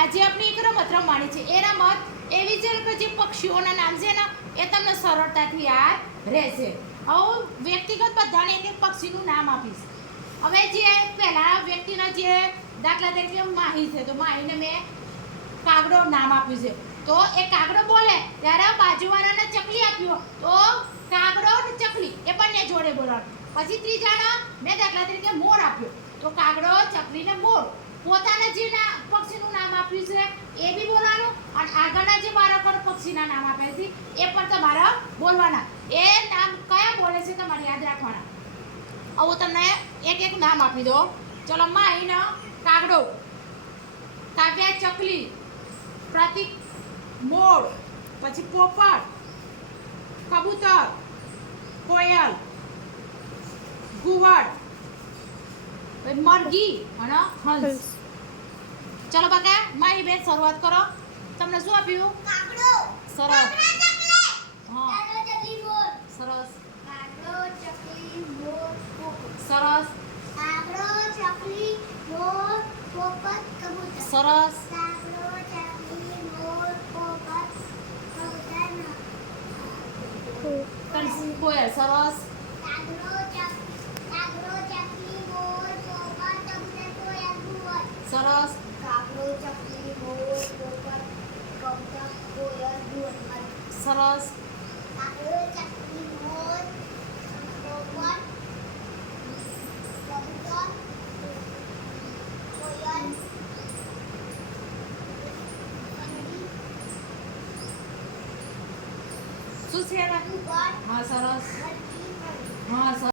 આજે આપણે એક રમત રમવાની છે. એ રમત એવી છે કે જે પક્ષીઓના નામ છે ને એ તમને સરળતાથી યાદ રહેશે. હું વ્યક્તિગત બધાને એક એક પક્ષીનું નામ આપીશ. હવે જે પહેલા વ્યક્તિના જે દાખલા તરીકે માહી છે, તો માહીને મેં કાગડો નામ આપ્યું છે. તો એ કાગડો બોલે ત્યારે બાજુવાળાને ચકલી આપ્યું, તો કાગડો ને ચકલી એ બંને જોડે બોલવાનું. પછી ત્રીજાના મેં દાખલા તરીકે મોર આપ્યો, તો કાગડો, ચકલી ને મોર પોતાના જે પક્ષીનું નામ આપ્યું છે એ બી બોલવાનું, અને આગળના જે બાળકોને પક્ષીના નામ આપ્યા છે એ પણ તમારે બોલવાના. એ નામ કયા બોલે છે તમારે યાદ રાખવાના. હું તમને એક એક નામ આપી દો. ચલો, માહીનો કાગડો, કાવ્યા ચકલી, પ્રતિક મોર, પછી પોપટ, કબૂતર, કોયલ, ઘુવડ, મરઘી અને હંસ. ચલો બકા, મારી બેન શરૂઆત કરો. તમને શું આપ્યું? કાગડો. સરસ. હા, કાગડો, ચકલી, મોર. સરસ. કાગડો, ચકલી, મોર, પોપટ. સરસ. કાગડો, ચકલી, મોર, પોપટ, કબૂતર. સરસ. કાગડો, ચકલી, મોર, પોપટ, કબૂતર. કોયલ. સરસ. કાગડો, ચકલી, મોર, પોપટ, કબૂતર, કોયલ, ઘુવડ. સરસ. કાગડો, ચકલી, મોર, પોપટ, કબૂતર, કોયલ, ઘુવડ. સરસ. કાગડો, ચકલી, મોર, પોપટ, કબૂતર, કોયલ, શું છે એમાં? ઘુવડ, હા, સરસ. મરઘી, હા, સરસ.